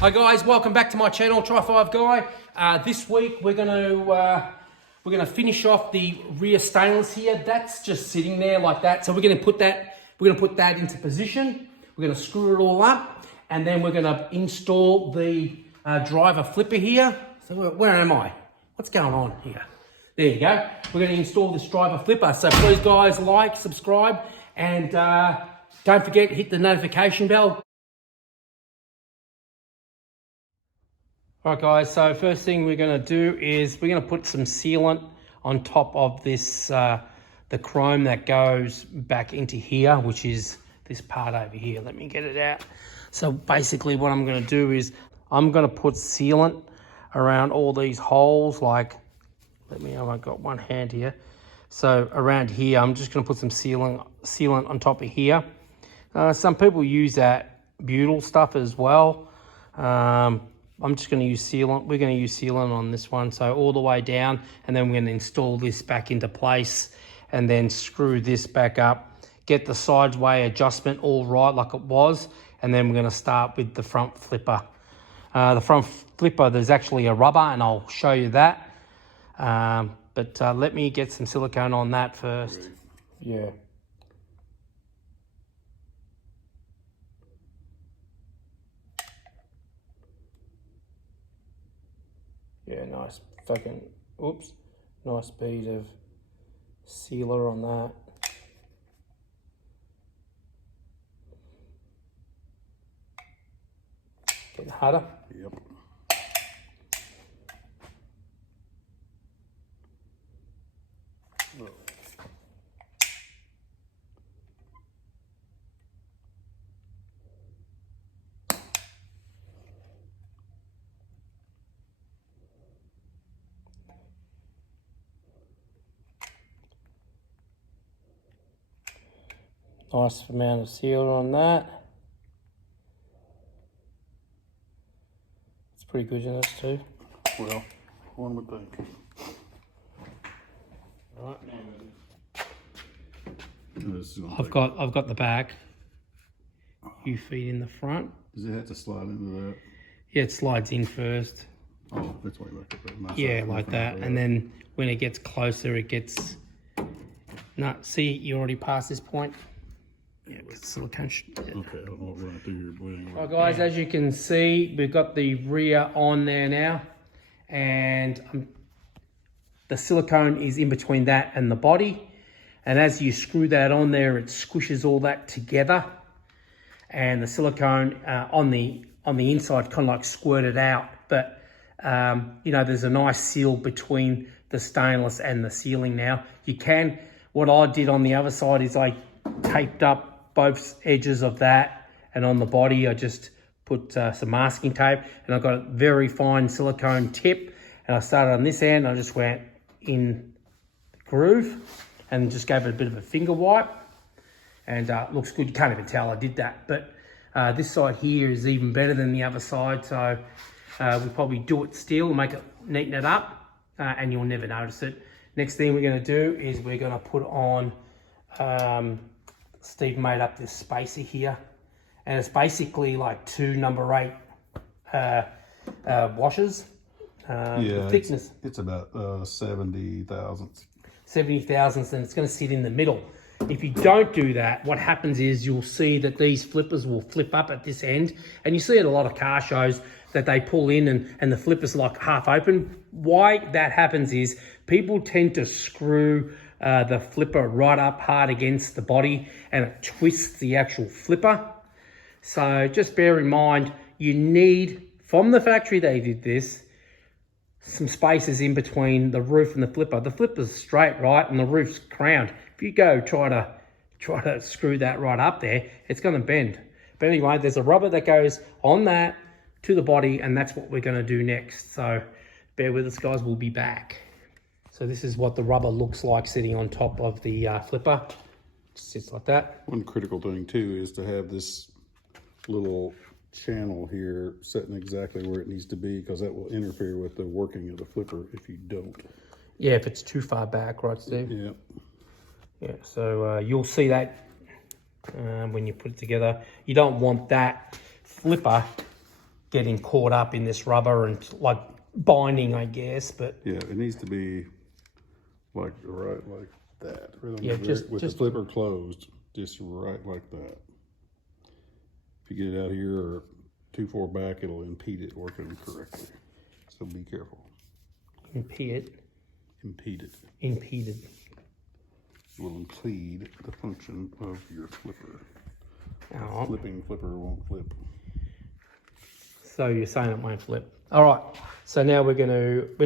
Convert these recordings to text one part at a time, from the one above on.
Hi guys, welcome back to my channel, Try5 Guy. This week we're gonna finish off the rear stainless here. That's just sitting there like that. So we're gonna put that into position. We're gonna screw it all up, and then we're gonna install the driver flipper here. So where am I? What's going on here? There you go. We're gonna install this driver flipper. So please guys, like, subscribe, and don't forget, hit the notification bell. All right guys, so first thing we're gonna do is we're gonna put some sealant on top of this, the chrome that goes back into here, which is this part over here. Let me get it out. So basically what I'm gonna do is I'm gonna put sealant around all these holes, like, I've got one hand here. So around here, I'm just gonna put some sealant on top of here. Some people use that butyl stuff as well. I'm just going to use sealant. We're going to use sealant on this one, so all the way down, and then we're going to install this back into place and then screw this back up, get the sideway adjustment all right like it was, and then we're going to start with the front flipper. The front flipper, there's actually a rubber, and I'll show you that. But let me get some silicone on that first. Yeah. Yeah, nice fucking, oops, nice bead of sealer on that. Getting harder? Yep. Nice amount of sealer on that. It's pretty good in this too. Well, one would think. Right. I've got the back. You feet in the front. Does it have to slide into that? Yeah, it slides in first. Oh, that's why you like it. Nice. Yeah, like that. And then when it gets closer, it gets. No, see, you already passed this point. Yeah, because silicone. Yeah. Okay, I don't know what we're gonna do here, but anyway. Right, guys, as you can see, we've got the rear on there now, and the silicone is in between that and the body. And as you screw that on there, it squishes all that together, and the silicone on the inside kind of like squirted out. But you know, there's a nice seal between the stainless and the sealing now. You can. What I did on the other side is I taped up both edges of that, and on the body I just put some masking tape, and I've got a very fine silicone tip, and I started on this end. I just went in the groove and just gave it a bit of a finger wipe, and looks good. You can't even tell I did that, but this side here is even better than the other side, so we'll probably do it still, make it, neaten it up, and you'll never notice it. Next thing we're going to do is we're going to put on Steve made up this spacer here, and it's basically like two number 8 washers. Yeah, thickness. It's about 70 thousandths. 70 thousandths, and it's going to sit in the middle. If you don't do that, what happens is you'll see that these flippers will flip up at this end, and you see at a lot of car shows that they pull in and the flipper's like half open. Why that happens is people tend to screw the flipper right up hard against the body, and it twists the actual flipper. So just bear in mind, you need, from the factory they did this, some spaces in between the roof and the flipper. The flipper's straight, right, and the roof's crowned. If you go try to screw that right up there, it's going to bend. But anyway, there's a rubber that goes on that to the body, and that's what we're going to do next. So bear with us, guys. We'll be back. So this is what the rubber looks like sitting on top of the flipper. It sits like that. One critical thing too is to have this little channel here sitting exactly where it needs to be, because that will interfere with the working of the flipper if you don't. Yeah, if it's too far back, right, Steve? Yeah. Yeah, so you'll see that when you put it together. You don't want that flipper getting caught up in this rubber and like binding, I guess. But Yeah, it needs to be like right like that. Right on Yeah, the just- with just- the flipper closed, just right like that. If you get it out here or too far back, it'll impede it working correctly. So be careful. impede Impede it. impeded. It will impede the function of your flipper. Oh, Flipping flipper won't flip. so you're saying it won't flip. All right. So now we're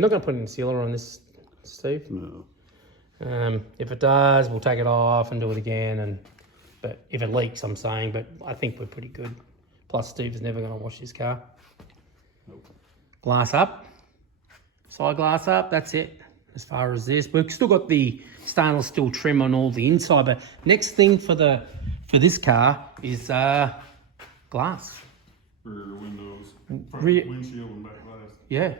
not gonna put any sealer on this, Steve. No. If it does, we'll take it off and do it again. But if it leaks, I'm saying. But I think we're pretty good. Plus, Steve's never gonna wash his car. Nope. Glass up, side glass up. That's it. As far as this, we've still got the stainless steel trim on all the inside. But next thing for this car is glass. Rear windows, front Rear- windshield and back glass. Yeah.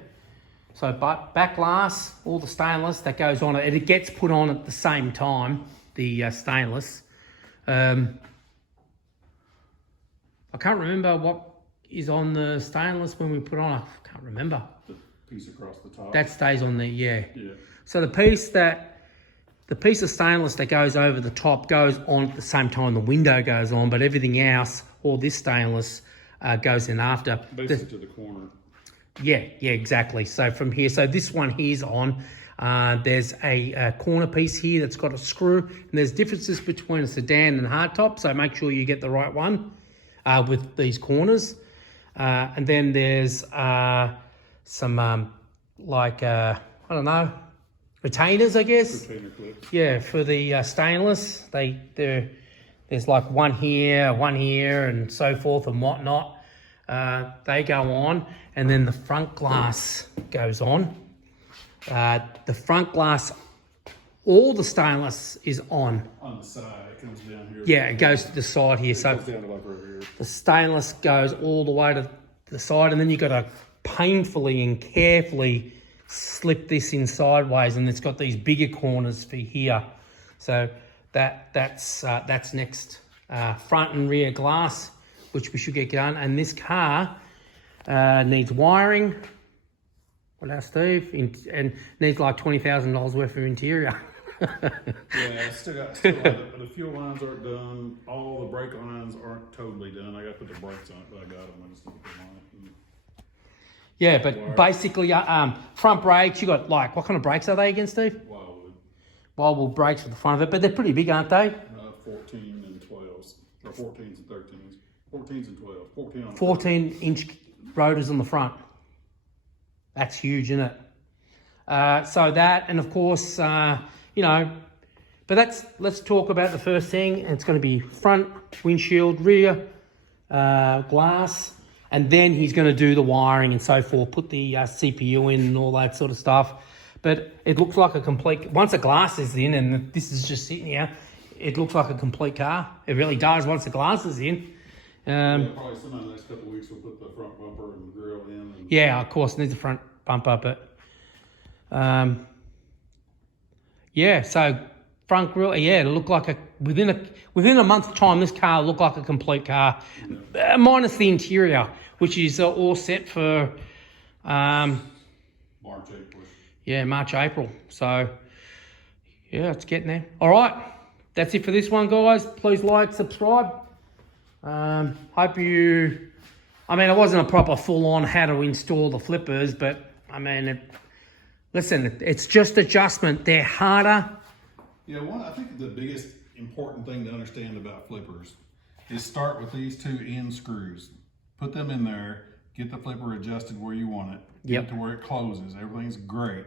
So back glass, all the stainless that goes on it, it gets put on at the same time, the stainless. I can't remember what is on the stainless when we put on. I can't remember. The piece across the top. That stays on there, yeah. Yeah. So the piece of stainless that goes over the top goes on at the same time the window goes on, but everything else, all this stainless, goes in after. Basically to the corner. Yeah, exactly. So from here, so this one here's on. There's a corner piece here that's got a screw, and there's differences between a sedan and hardtop, so make sure you get the right one with these corners. And then there's some I don't know, retainers, I guess. Retainer clips. Yeah, for the stainless, there's like one here, and so forth and whatnot. They go on, and then the front glass goes on. The front glass, all the stainless is on. On the side, it comes down here. Yeah, it goes to the side here. It So goes down to like right here. the stainless goes all the way to the side, and then you've got to painfully and carefully slip this in sideways, and it's got these bigger corners for here. So that's next. Front and rear glass, which we should get done. And this car needs wiring. What else, Steve? And needs like $20,000 worth of interior. Yeah, still got it, but the fuel lines aren't done. All the brake lines aren't totally done. I got to put the brakes on it, but I got them. I just need to put them on it. Yeah, but basically, front brakes, you got like, what kind of brakes are they again, Steve? Wildwood. Wildwood brakes for the front of it, but they're pretty big, aren't they? 14 and 12s, or 14s and 13s. 14s and 12s. 14 on 14-inch rotors on the front. That's huge, isn't it? So that, and of course, but let's talk about the first thing. It's going to be front windshield, rear glass, and then he's going to do the wiring and so forth, put the CPU in and all that sort of stuff. But it looks like a complete, once the glass is in and this is just sitting here, it looks like a complete car. It really does once the glass is in. probably sometime in the next couple of weeks we'll put the front bumper and grill in. And Yeah, of course, it needs a front bumper, but yeah, so front grille, yeah, it'll look like within a month's time, this car will look like a complete car, minus the interior, which is all set for March, April. yeah, March, April. So yeah, it's getting there. All right, that's it for this one, guys. Please like, subscribe. Hope you. I mean, it wasn't a proper full-on how to install the flippers, but I mean, listen, it's just adjustment. They're harder. Yeah, I think the biggest important thing to understand about flippers is start with these two end screws. Put them in there, get the flipper adjusted where you want it, get it to where it closes. Everything's great.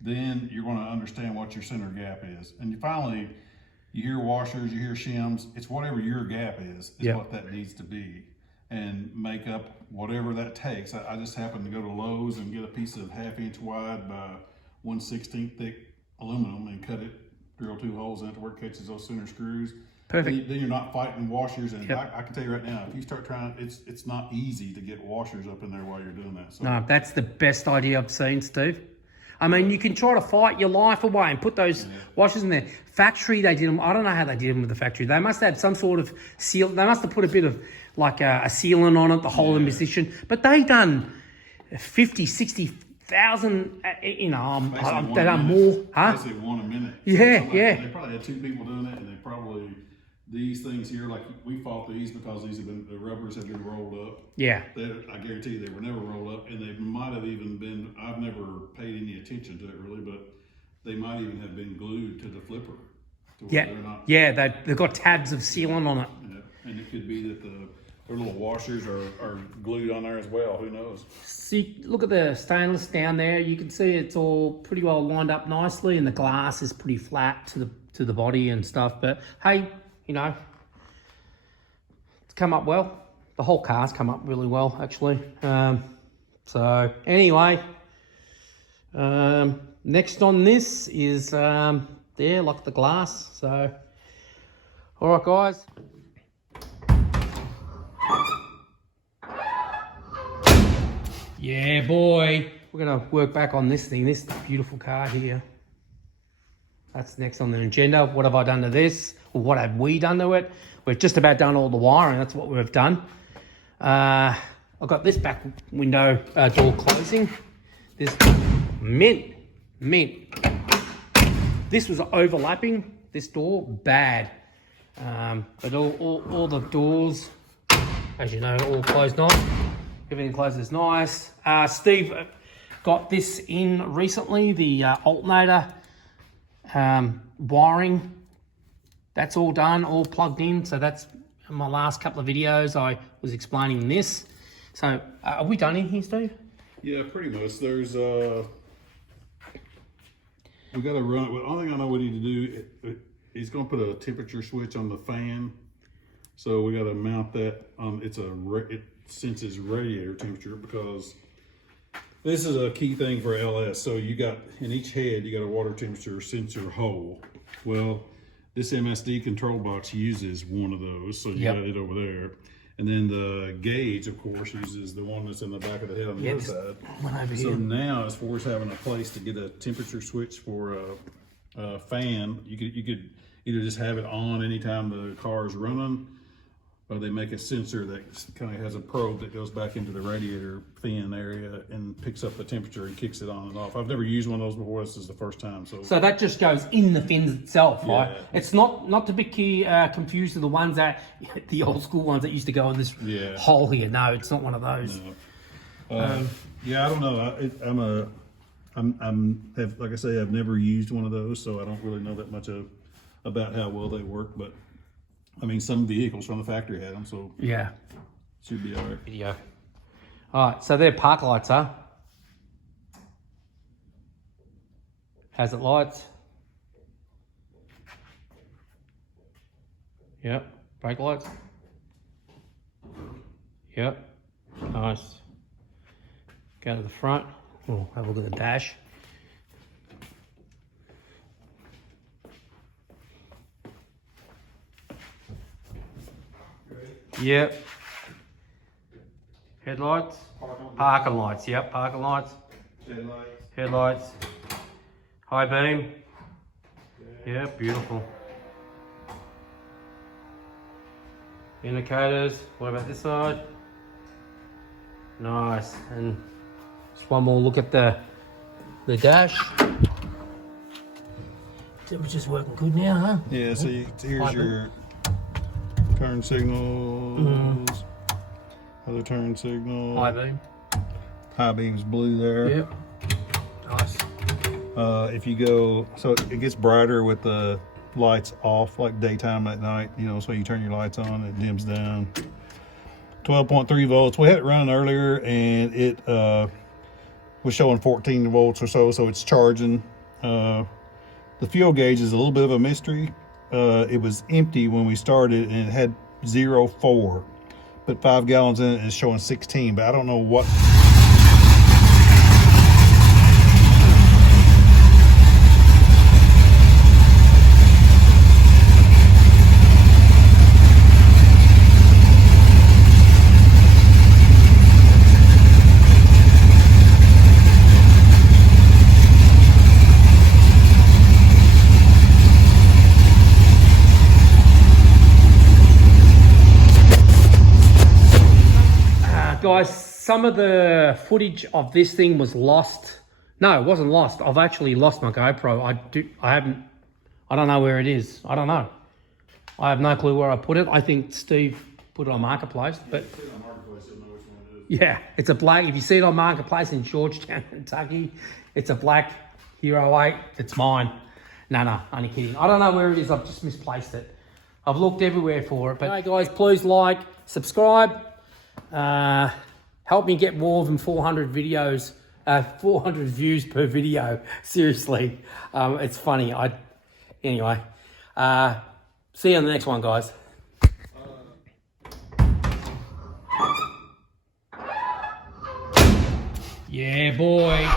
Then you're going to understand what your center gap is. And you hear washers, you hear shims. It's whatever your gap is what that needs to be. And make up whatever that takes. I just happened to go to Lowe's and get a piece of 1/2 inch wide by 1/16 thick aluminum and cut it, drill 2 holes in it to where it catches those center screws. Perfect. Then you're not fighting washers. And I can tell you right now, if you start trying, it's not easy to get washers up in there while you're doing that. So No, that's the best idea I've seen, Steve. I mean, you can try to fight your life away and put those washers in there. Factory, they did them. I don't know how they did them with the factory. They must have some sort of seal. They must have put a bit of like a sealant on it to hold in position. But they done 50, 60,000, you know, they done more. Huh? Basically 1 a minute. Yeah, so yeah. They probably had 2 people doing it, and they probably, these things here, like we fought these because these have been, the rubbers have been rolled up. Yeah. I guarantee you they were never rolled up, and they might have even been, I've never paid any attention to it really, but they might even have been glued to the flipper. To where they're not, they've got tabs of sealant on it. yeah, and it could be that their little washers are glued on there as well, who knows? See, look at the stainless down there. You can see it's all pretty well lined up nicely, and the glass is pretty flat to the body and stuff. But hey, you know, it's come up well. The whole car's come up really well, actually. So anyway, next on this is there, like the glass. So, all right, guys. Yeah, boy. We're going to work back on this thing, this beautiful car here. That's next on the agenda. What have I done to this? Or what have we done to it? We've just about done all the wiring. That's what we've done. I've got this back window door closing. This mint. This was overlapping, this door, bad. But all the doors, as you know, all closed on. Everything closes nice. Steve got this in recently, the alternator wiring. That's all done, all plugged in. So that's in my last couple of videos, I was explaining this. So are we done in here, Steve? Yeah, pretty much. There's we got to run. The only thing I know we need to do, he's going to put a temperature switch on the fan. So we got to mount that. It senses radiator temperature, because this is a key thing for LS. So you got, in each head, you got a water temperature sensor hole. Well, this MSD control box uses one of those. So you got it over there. And then the gauge, of course, uses the one that's in the back of the head on the other side. One over so here. now, as far as having a place to get a temperature switch for a fan, you could either just have it on anytime the car is running, or they make a sensor that kind of has a probe that goes back into the radiator fin area and picks up the temperature and kicks it on and off. I've never used one of those before. This is the first time. So that just goes in the fins itself, right? It's not to be confused with the ones that, the old school ones that used to go in this hole here. No, it's not one of those. No. Yeah, I don't know. Like I say, I've never used one of those, so I don't really know that much about how well they work. But I mean, some vehicles from the factory had them, so yeah, should be all right. Video. All right, so they're park lights, huh? Hazard lights. Yep. Brake lights. Yep. Nice. Go to the front. Oh, have a look at the dash. Yep. Headlights. Parking lights. Yep. Parking lights. Headlights. High beam. Yeah, beautiful. Indicators. What about this side? Nice. And just one more look at the dash. Temperature's working good now, huh? Yeah. So here's your turn signals. Other turn signal. High beam. High beam's blue there. Yep. Nice. If you go, so it gets brighter with the lights off, like daytime at night, you know, so you turn your lights on, it dims down. 12.3 volts. We had it running earlier and it was showing 14 volts or so, so it's charging. The fuel gauge is a little bit of a mystery. It was empty when we started and it had 0.4, but 5 gallons in it and it's showing 16, but I don't know what. guys, some of the footage of this thing was lost. No, it wasn't lost. I've actually lost my GoPro. I don't know where it is. I don't know. I have no clue where I put it. I think Steve put it on Marketplace, but yeah, it's a black. If you see it on Marketplace in Georgetown, Kentucky, it's a black Hero 8. It's mine. No, only kidding. I don't know where it is. I've just misplaced it. I've looked everywhere for it. But hey guys, please like, subscribe. Help me get more than 400 videos, 400 views per video. Seriously, it's funny. Anyway, see you on the next one, guys. Yeah, boy.